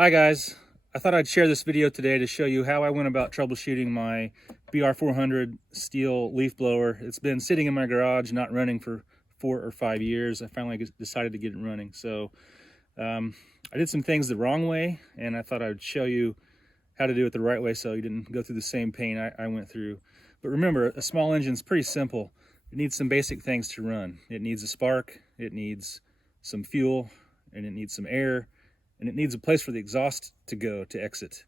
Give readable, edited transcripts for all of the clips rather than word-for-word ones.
Hi guys, I thought I'd share this video today to show you how I went about troubleshooting my BR400 Stihl leaf blower. It's been sitting in my garage, not running for 4 or 5 years. I finally decided to get it running. So I did some things the wrong way, and I thought I'd show you how to do it the right way so you didn't go through the same pain I went through. But remember, a small engine's pretty simple. It needs some basic things to run. It needs a spark, it needs some fuel, and it needs some air. And it needs a place for the exhaust to go to exit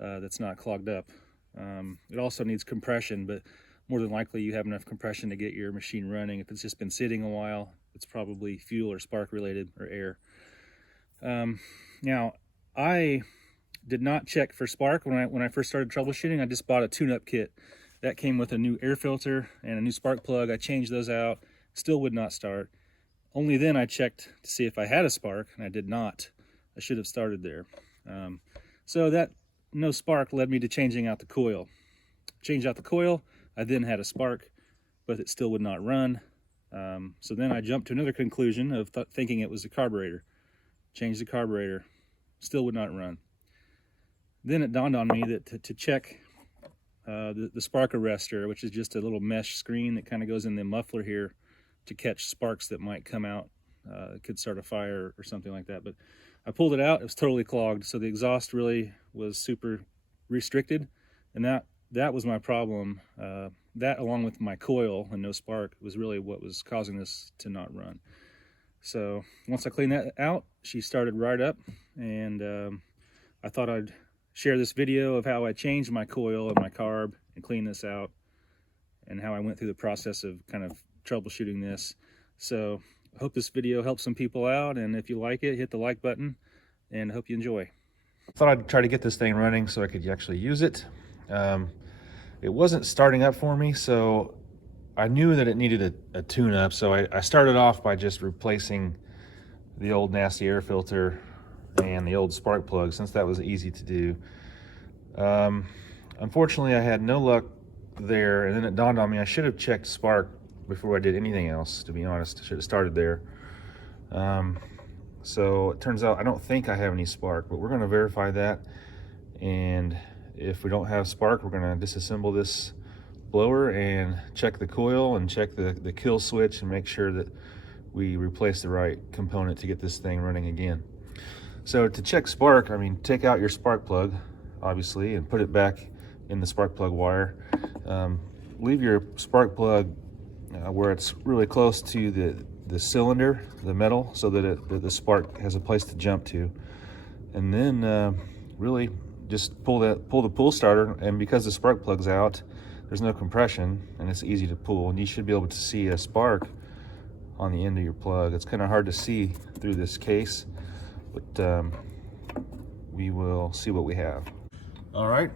that's not clogged up. It also needs compression, but more than likely you have enough compression to get your machine running. If it's just been sitting a while, it's probably fuel or spark related or air. Now, I did not check for spark when I first started troubleshooting. I just bought a tune-up kit. That came with a new air filter and a new spark plug. I changed those out, still would not start. Only then I checked to see if I had a spark, and I did not. I should have started there. So that no spark led me to changing out the coil. Changed out the coil, I then had a spark, but it still would not run. So then I jumped to another conclusion of thinking it was the carburetor. Changed the carburetor, still would not run. Then it dawned on me that to check the spark arrestor, which is just a little mesh screen that kind of goes in the muffler here to catch sparks that might come out. It could start a fire or something like that. But I pulled it out, it was totally clogged. So the exhaust really was super restricted. And that was my problem. That along with my coil and no spark was really what was causing this to not run. So once I cleaned that out, she started right up. And I thought I'd share this video of how I changed my coil and my carb and clean this out, and how I went through the process of kind of troubleshooting this. So I hope this video helps some people out, and if you like it, hit the like button, and I hope you enjoy. Thought I'd try to get this thing running so I could actually use it. It wasn't starting up for me, so I knew that it needed a tune-up, so I started off by just replacing the old nasty air filter and the old spark plug, since that was easy to do. Unfortunately, I had no luck there, and then it dawned on me I should have checked spark before I did anything else, to be honest. I should have started there. So it turns out I don't think I have any spark, but we're going to verify that. And if we don't have spark, we're going to disassemble this blower and check the coil and check the kill switch and make sure that we replace the right component to get this thing running again. So to check spark, I mean, take out your spark plug, obviously, and put it back in the spark plug wire. Leave your spark plug where it's really close to the cylinder, the metal, so that the spark has a place to jump to. And then really just pull the pull starter, and because the spark plug's out, there's no compression and it's easy to pull, and you should be able to see a spark on the end of your plug. It's kind of hard to see through this case, but we will see what we have. All right,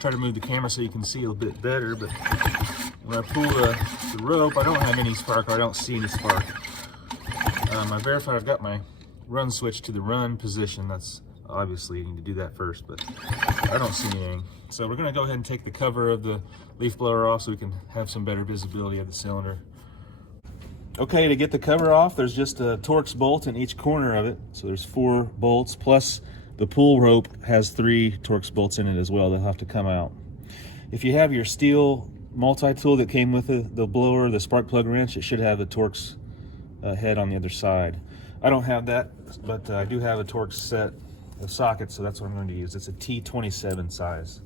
try to move the camera so you can see a little bit better, but when I pull the rope, I don't have any spark, or I don't see any spark. I verified I've got my run switch to the run position. That's obviously, you need to do that first, but I don't see anything. So we're gonna go ahead and take the cover of the leaf blower off so we can have some better visibility of the cylinder. Okay, to get the cover off, there's just a Torx bolt in each corner of it. So there's 4 bolts, plus the pull rope has 3 Torx bolts in it as well. They'll have to come out. If you have your Stihl multi-tool that came with the blower, the spark plug wrench, it should have the Torx head on the other side. I don't have that, but I do have a Torx set of sockets, so that's what I'm going to use. It's a T27 size.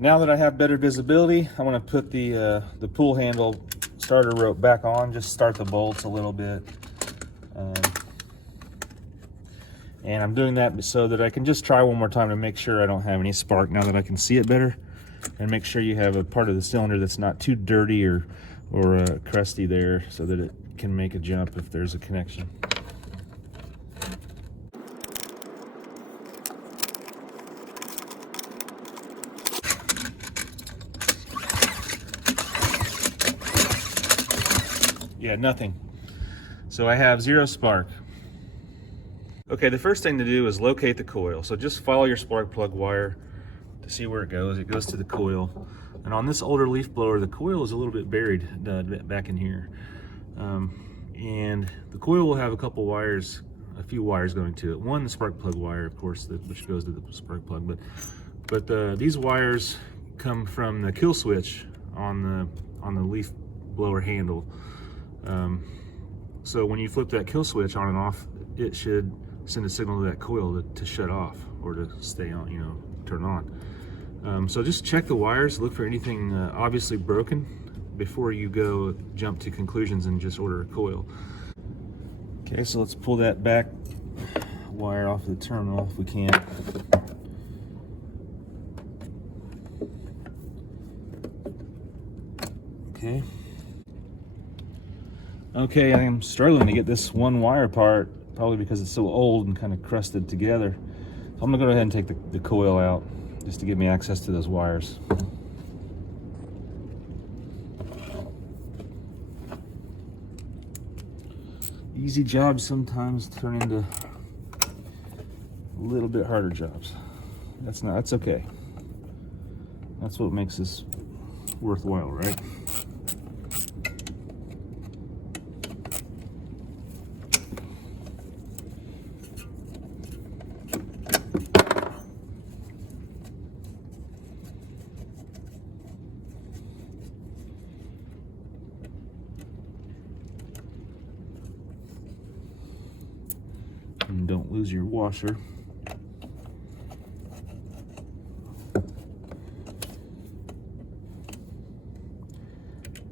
Now that I have better visibility, I want to put the pull handle starter rope back on, just start the bolts a little bit. And I'm doing that so that I can just try one more time to make sure I don't have any spark now that I can see it better. And make sure you have a part of the cylinder that's not too dirty or crusty there, so that it can make a jump if there's a connection. Yeah, nothing. So I have 0 spark. Okay, the first thing to do is locate the coil. So just follow your spark plug wire to see where it goes. It goes to the coil. And on this older leaf blower, the coil is a little bit buried back in here. And the coil will have a few wires going to it. One, the spark plug wire, of course, which goes to the spark plug. But these wires come from the kill switch on the leaf blower handle. So when you flip that kill switch on and off, it should send a signal to that coil to shut off or to stay on, you know, turn on. So just check the wires, look for anything obviously broken before you go jump to conclusions and just order a coil. Okay, so let's pull that back wire off the terminal if we can. Okay. Okay, I am struggling to get this one wire apart, probably because it's so old and kind of crusted together. So I'm gonna go ahead and take the coil out just to give me access to those wires. Easy jobs sometimes turn into a little bit harder jobs. That's okay. That's what makes this worthwhile, right? And don't lose your washer.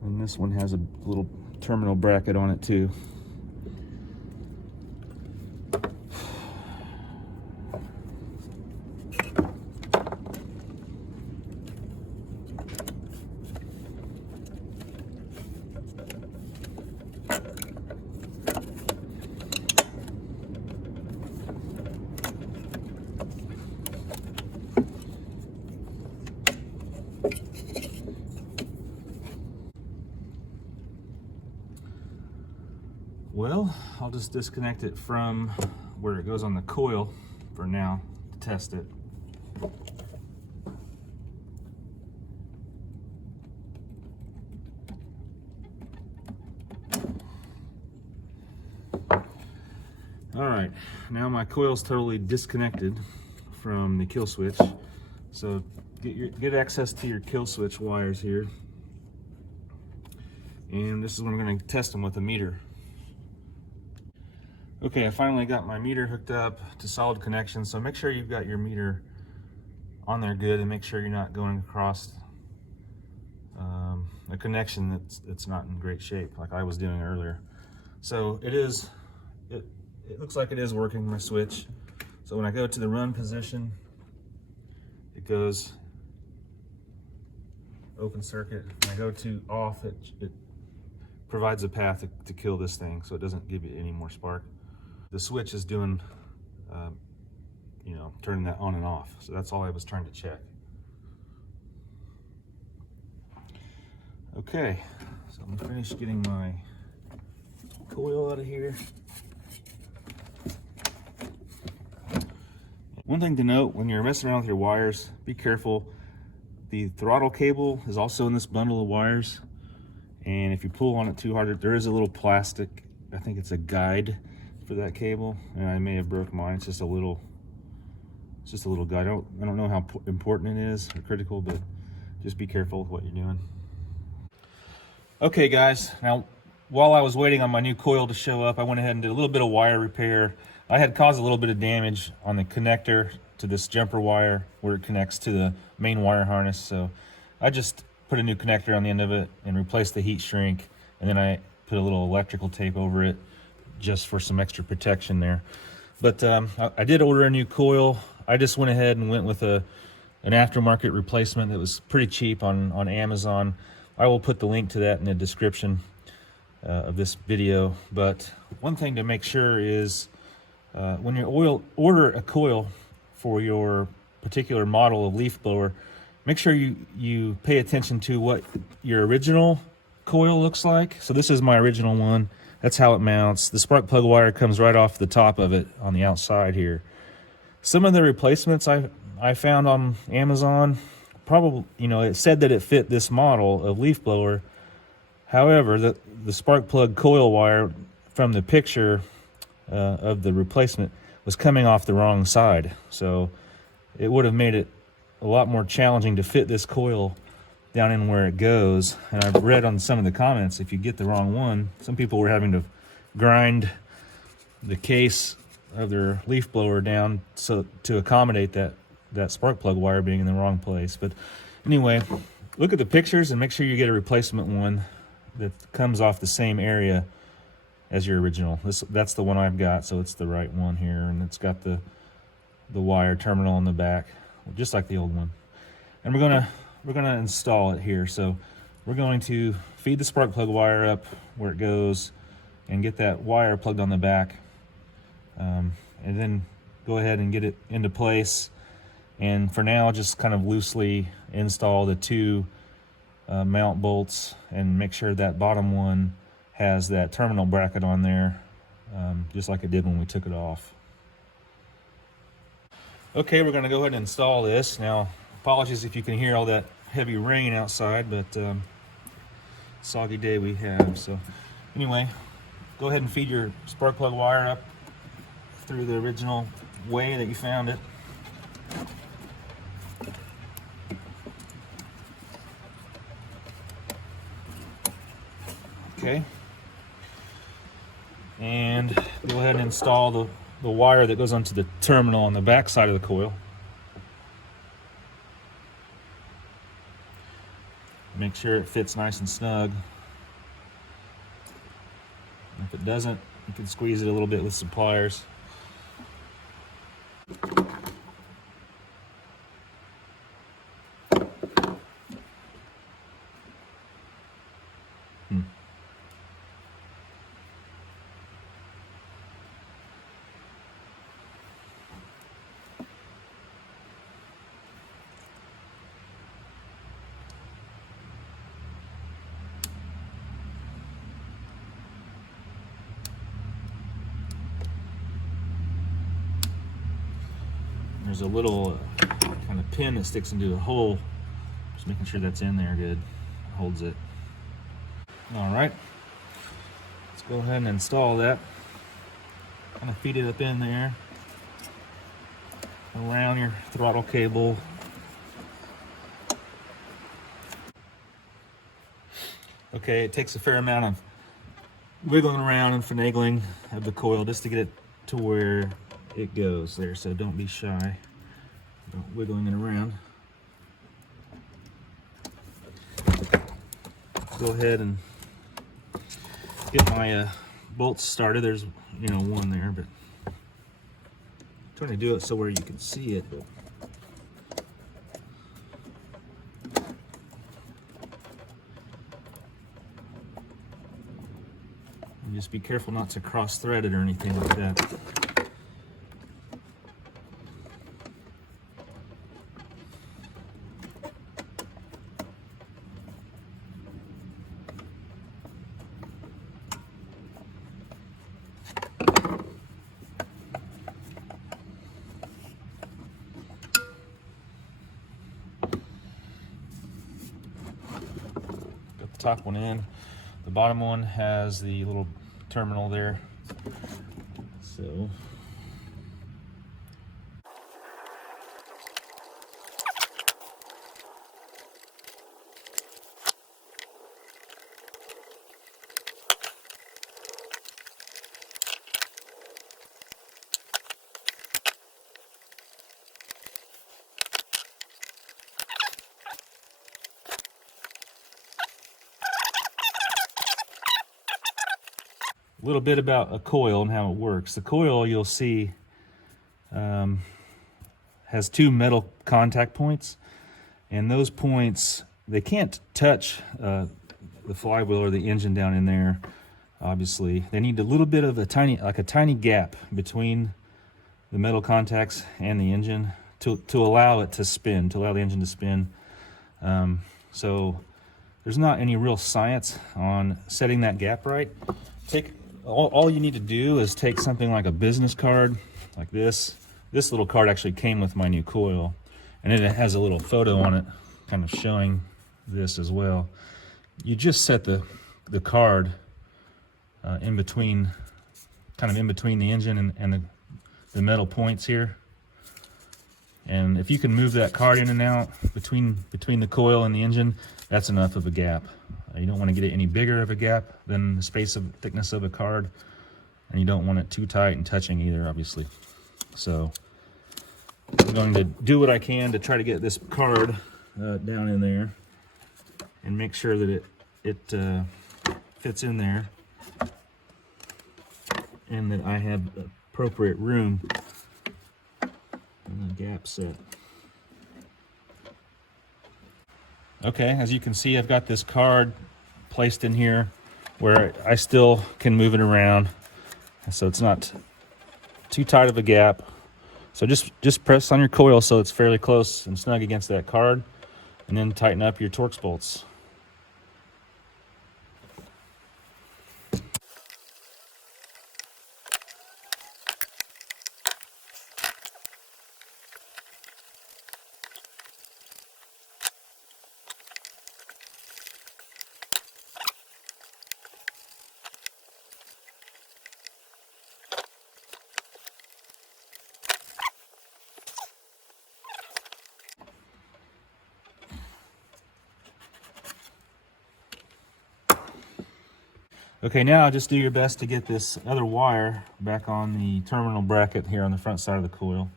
And this one has a little terminal bracket on it too. Well, I'll just disconnect it from where it goes on the coil for now to test it. All right, now my coil's totally disconnected from the kill switch. So get access to your kill switch wires here. And this is when we're going to test them with a meter. Okay, I finally got my meter hooked up to solid connection, so make sure you've got your meter on there good and make sure you're not going across a connection that's not in great shape like I was doing earlier. So it looks like it is working, my switch. So when I go to the run position, it goes open circuit. When I go to off, it provides a path to kill this thing, so it doesn't give you any more spark. The switch is doing, you know, turning that on and off. So that's all I was trying to check. Okay, so I'm gonna finish getting my coil out of here. One thing to note when you're messing around with your wires, be careful. The throttle cable is also in this bundle of wires. And if you pull on it too hard, there is a little plastic, I think it's a guide for that cable, and I may have broke mine. It's just a little guide. I don't know how important it is or critical, but just be careful with what you're doing. Okay guys, now while I was waiting on my new coil to show up, I went ahead and did a little bit of wire repair. I had caused a little bit of damage on the connector to this jumper wire where it connects to the main wire harness, so I just put a new connector on the end of it and replaced the heat shrink, and then I put a little electrical tape over it just for some extra protection there. But I did order a new coil. I just went ahead and went with an aftermarket replacement that was pretty cheap on Amazon. I will put the link to that in the description of this video. But one thing to make sure is when you order a coil for your particular model of leaf blower, make sure you pay attention to what your original coil looks like. So this is my original one. That's how it mounts. The spark plug wire comes right off the top of it on the outside here. Some of the replacements I found on Amazon, probably, you know, it said that it fit this model of leaf blower. However, the spark plug coil wire from the picture of the replacement was coming off the wrong side. So it would have made it a lot more challenging to fit this coil down in where it goes. And I've read on some of the comments, if you get the wrong one, some people were having to grind the case of their leaf blower down so to accommodate that spark plug wire being in the wrong place. But anyway, look at the pictures and make sure you get a replacement one that comes off the same area as your original. That's the one I've got, so it's the right one here, and it's got the wire terminal in the back, just like the old one. And we're gonna install it here. So we're going to feed the spark plug wire up where it goes and get that wire plugged on the back, and then go ahead and get it into place. And for now, just kind of loosely install the two mount bolts and make sure that bottom one has that terminal bracket on there, just like it did when we took it off. Okay, we're going to go ahead and install this. Now, apologies if you can hear all that heavy rain outside, but soggy day we have. So anyway, go ahead and feed your spark plug wire up through the original way that you found it. Okay, and go ahead and install the wire that goes onto the terminal on the back side of the coil. Make sure it fits nice and snug. If it doesn't, you can squeeze it a little bit with some pliers. There's a little kind of pin that sticks into the hole. Just making sure that's in there good. Holds it. All right. Let's go ahead and install that. Kind of feed it up in there. Around your throttle cable. Okay, it takes a fair amount of wiggling around and finagling of the coil just to get it to where it goes there, so don't be shy about wiggling it around. Go ahead and get my bolts started. There's, you know, one there, but I'm trying to do it so where you can see it. And just be careful not to cross thread it or anything like that. Top one in. The bottom one has the little terminal there. So a little bit about a coil and how it works. The coil, you'll see, has two metal contact points, and those points, they can't touch the flywheel or the engine down in there. Obviously, they need a little bit of a tiny gap between the metal contacts and the engine to allow it to spin, to allow the engine to spin. So there's not any real science on setting that gap right. All you need to do is take something like a business card, like this. This little card actually came with my new coil, and it has a little photo on it kind of showing this as well. You just set the card in between the engine and the metal points here. And if you can move that card in and out between the coil and the engine, that's enough of a gap. You don't want to get it any bigger of a gap than the thickness of a card, and you don't want it too tight and touching either, obviously. So I'm going to do what I can to try to get this card down in there and make sure that it fits in there and that I have appropriate room in the gap set. Okay, as you can see, I've got this card placed in here where I still can move it around, so it's not too tight of a gap. So just press on your coil so it's fairly close and snug against that card, and then tighten up your Torx bolts. Okay, now just do your best to get this other wire back on the terminal bracket here on the front side of the coil.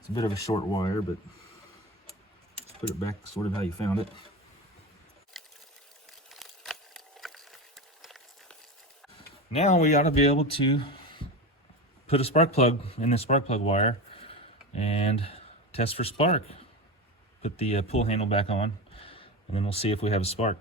It's a bit of a short wire, but just put it back sort of how you found it. Now we ought to be able to put a spark plug in the spark plug wire and test for spark. Put the pull handle back on, and then we'll see if we have a spark.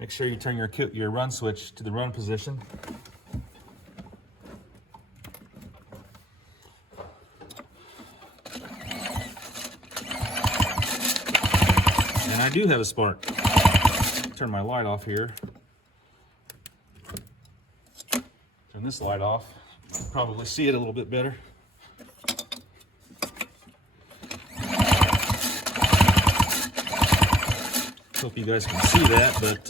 Make sure you turn your run switch to the run position. And I do have a spark. Turn my light off here. Turn this light off. You can probably see it a little bit better. Hope you guys can see that, but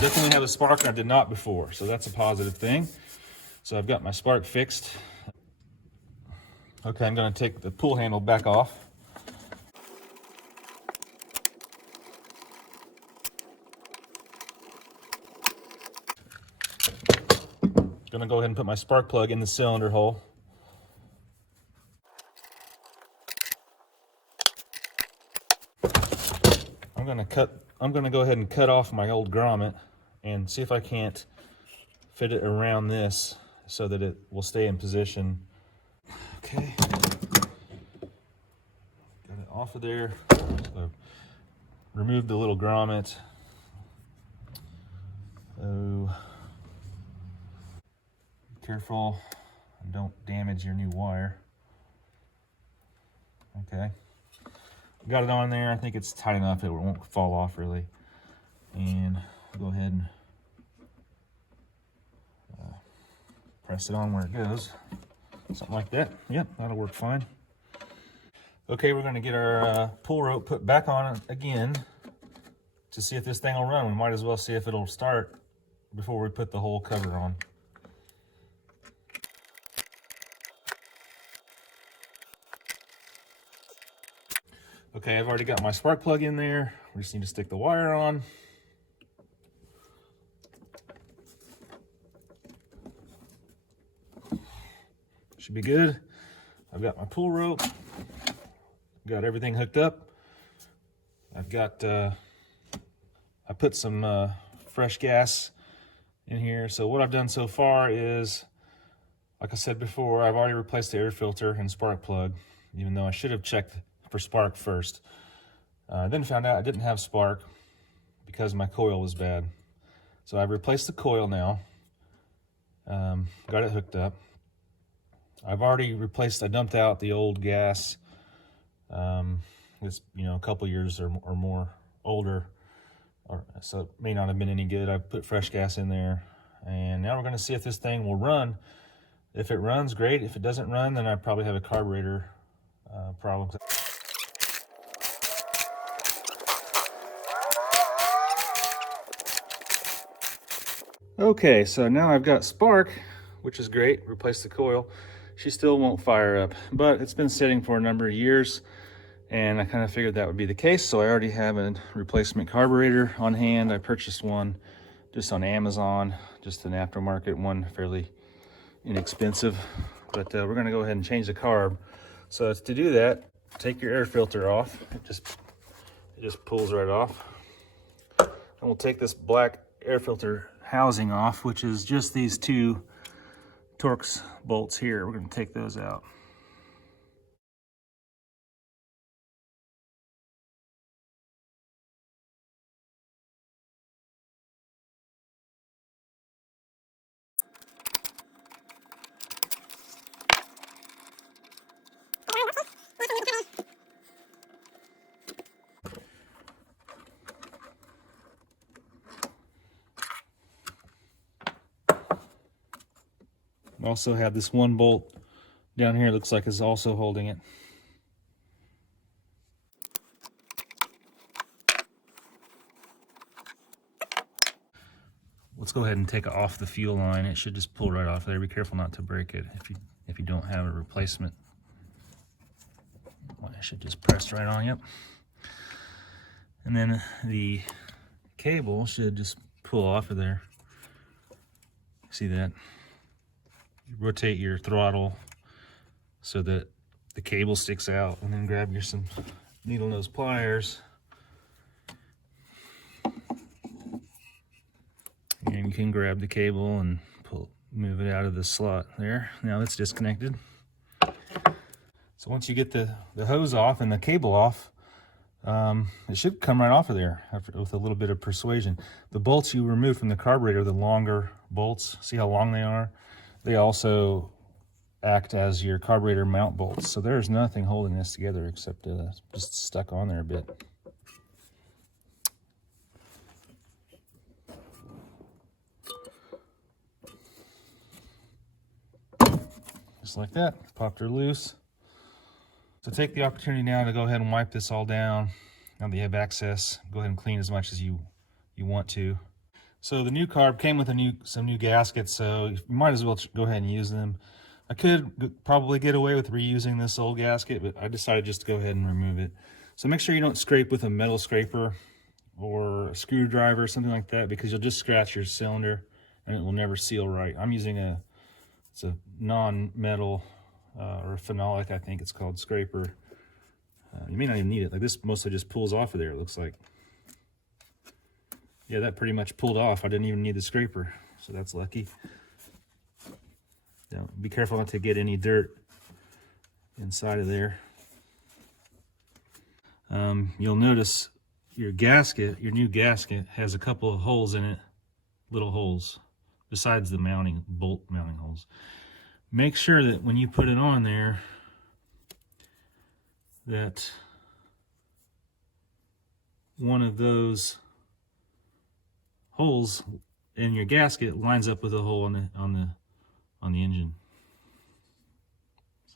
definitely have a spark, and I did not before, so that's a positive thing. So I've got my spark fixed. Okay, I'm going to take the pull handle back off. Going to go ahead and put my spark plug in the cylinder hole. I'm going to go ahead and cut off my old grommet and see if I can't fit it around this so that it will stay in position. Okay, got it off of there. So remove the little grommet. Oh, be careful and don't damage your new wire. Okay. Got it on there. I think it's tight enough it won't fall off really. And go ahead and press it on where it goes. Something like that. Yep, that'll work fine. Okay, we're going to get our pull rope put back on again to see if this thing will run. We might as well see if it'll start before we put the whole cover on. Okay, I've already got my spark plug in there. We just need to stick the wire on. Should be good. I've got my pull rope. Got everything hooked up. I've got, I put some fresh gas in here. So what I've done so far is Like I said before, I've already replaced the air filter and spark plug, even though I should have checked for spark first. Then found out I didn't have spark because my coil was bad. So I've replaced the coil now, got it hooked up. I've already replaced, I dumped out the old gas. It's, you know, a couple years or more older, so it may not have been any good. I've put fresh gas in there, and now we're going to see if this thing will run. If it runs, great. If it doesn't run, then I probably have a carburetor problem. Okay, so now I've got spark, which is great. Replaced the coil. She still won't fire up, but it's been sitting for a number of years, and I kind of figured that would be the case. So I already have a replacement carburetor on hand. I purchased one just on Amazon, just an aftermarket one, fairly inexpensive. But we're going to go ahead and change the carb. So to do that, take your air filter off. It just pulls right off. And we'll take this black air filter housing off, which is just these two Torx bolts here. We're going to take those out. We also have this one bolt down here, looks like it's also holding it. Let's go ahead and take it off the fuel line. It should just pull right off there. Be careful not to break it if you don't have a replacement. Well, it should just press right on. Yep. And then the cable should just pull off of there. See that? You rotate your throttle so that the cable sticks out, and then grab some needle nose pliers. And you can grab the cable and move it out of the slot there. Now it's disconnected. So once you get the hose off and the cable off, it should come right off of there with a little bit of persuasion. The bolts you remove from the carburetor, the longer bolts, see how long they are? They also act as your carburetor mount bolts. So there's nothing holding this together except just stuck on there a bit. Just like that, popped her loose. So take the opportunity now to go ahead and wipe this all down. Now that you have access, go ahead and clean as much as you want to. So the new carb came with some new gaskets, so you might as well go ahead and use them. I could probably get away with reusing this old gasket, but I decided just to go ahead and remove it. So make sure you don't scrape with a metal scraper or a screwdriver or something like that, because you'll just scratch your cylinder and it will never seal right. I'm using it's a non-metal or phenolic, I think it's called, scraper. You may not even need it. Like this mostly just pulls off of there, it looks like. Yeah, that pretty much pulled off. I didn't even need the scraper, so that's lucky. Now, be careful not to get any dirt inside of there. You'll notice your gasket, your new gasket, has a couple of holes in it, little holes, besides the bolt mounting holes. Make sure that when you put it on there, that one of those holes in your gasket lines up with a hole on the engine.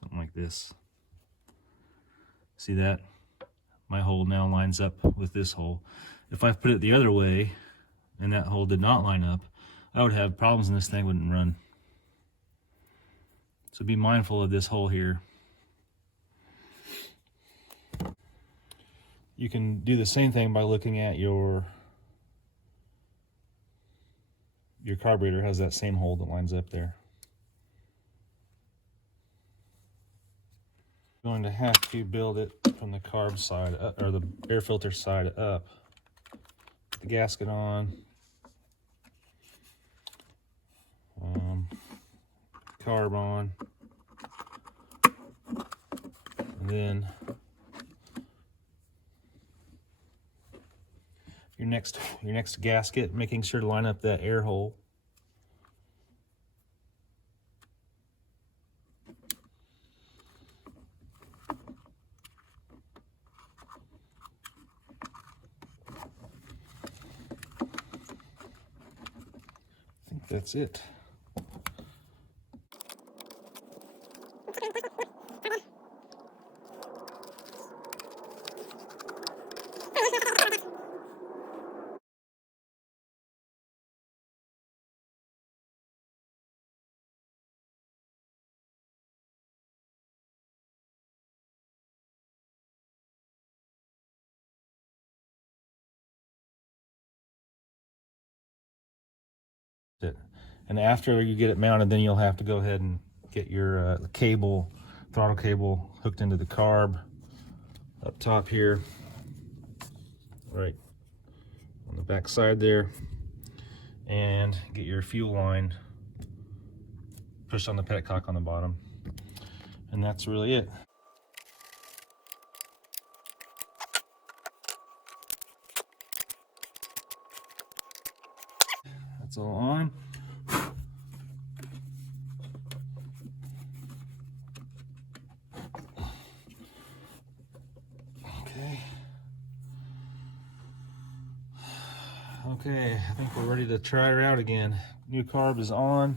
Something like this. See that? My hole now lines up with this hole. If I put it the other way and that hole did not line up, I would have problems and this thing wouldn't run. So be mindful of this hole here. You can do the same thing by looking at your carburetor has that same hole that lines up there. I'm going to have to build it from the carb side up, or the air filter side up. Put the gasket on. carb on. And then your next gasket, making sure to line up that air hole. I think that's it. And after you get it mounted, then you'll have to go ahead and get your cable, throttle cable, hooked into the carb up top here, right on the back side there, and get your fuel line pushed on the petcock on the bottom. And that's really it. That's all on. Okay, I think we're ready to try her out again. New carb is on,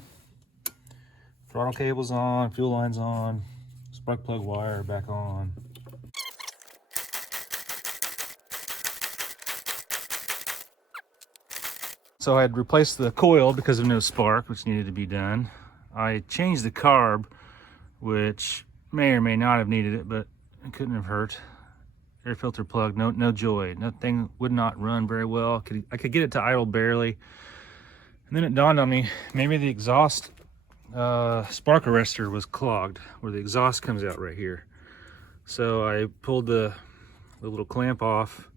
throttle cable's on, fuel line's on, spark plug wire back on. So I had replaced the coil because of no spark, which needed to be done. I changed the carb, which may or may not have needed it, but it couldn't have hurt. Air filter plug, no joy. Nothing would not run very well. I could get it to idle barely. And then it dawned on me, maybe the exhaust spark arrestor was clogged, where the exhaust comes out right here. So I pulled the little clamp off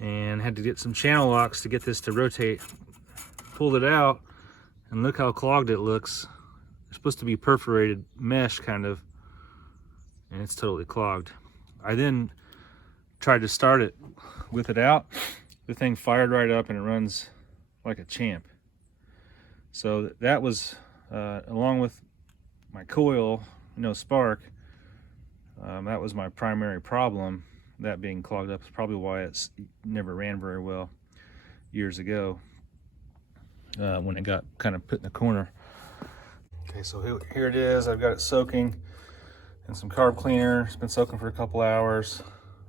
and had to get some channel locks to get this to rotate. Pulled it out, and look how clogged it looks. It's supposed to be perforated mesh, kind of, and it's totally clogged. I then tried to start it with it out. The thing fired right up and it runs like a champ. So that was along with my coil, no spark, that was my primary problem. That being clogged up is probably why it's never ran very well years ago, when it got kind of put in the corner. Okay, so here it is. I've got it soaking in some carb cleaner. It's been soaking for a couple hours.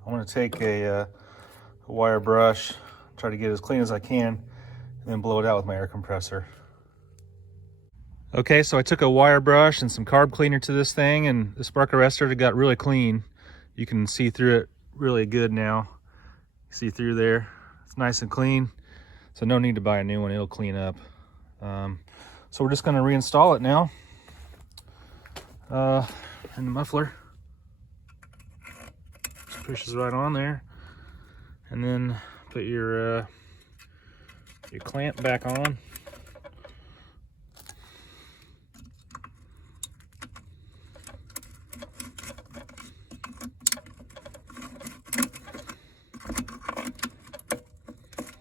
I'm going to take a wire brush, try to get it as clean as I can, and then blow it out with my air compressor. Okay, so I took a wire brush and some carb cleaner to this thing, and the spark arrestor got really clean. You can see through it really good now. See through there. It's nice and clean, so no need to buy a new one. It'll clean up. So we're just going to reinstall it now in the muffler. Pushes right on there, and then put your clamp back on.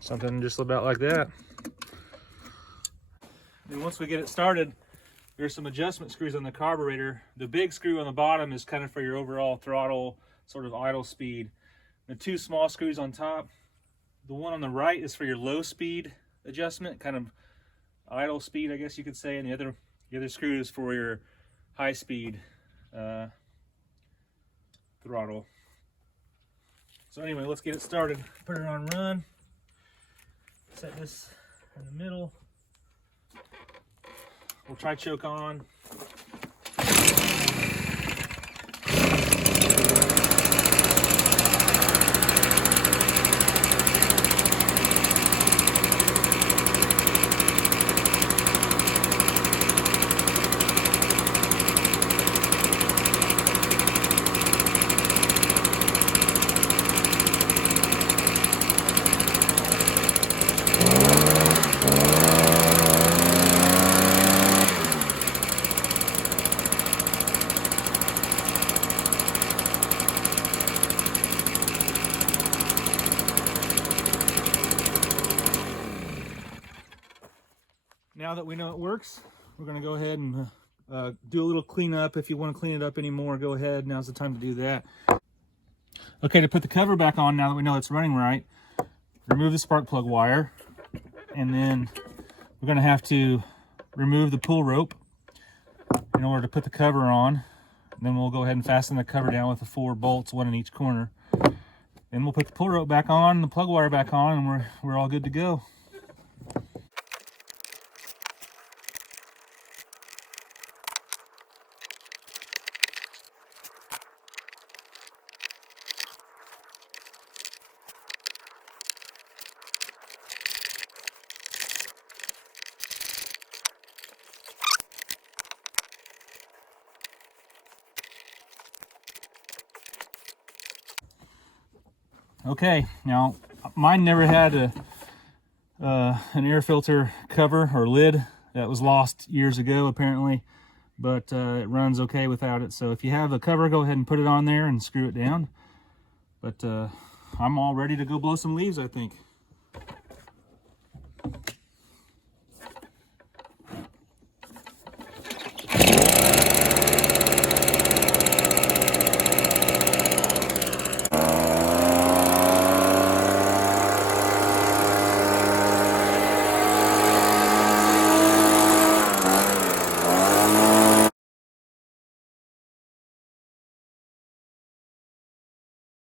Something just about like that. And once we get it started, there's some adjustment screws on the carburetor. The big screw on the bottom is kind of for your overall throttle sort of idle speed. The two small screws on top, the one on the right is for your low speed adjustment, kind of idle speed, I guess you could say, and the other screw is for your high speed throttle. So anyway, let's get it started. Put it on run. Set this in the middle. We'll try choke on. now that we know it works, we're going to go ahead and do a little cleanup. If you want to clean it up anymore, go ahead. Now's the time to do that. Okay, to put the cover back on, now that we know it's running right, remove the spark plug wire, and then we're going to have to remove the pull rope in order to put the cover on. And then we'll go ahead and fasten the cover down with the 4 bolts, 1 in each corner. Then we'll put the pull rope back on, the plug wire back on, and we're all good to go. Okay, now mine never had an air filter cover or lid. That was lost years ago apparently, but it runs okay without it. So if you have a cover, go ahead and put it on there and screw it down. But I'm all ready to go blow some leaves, I think.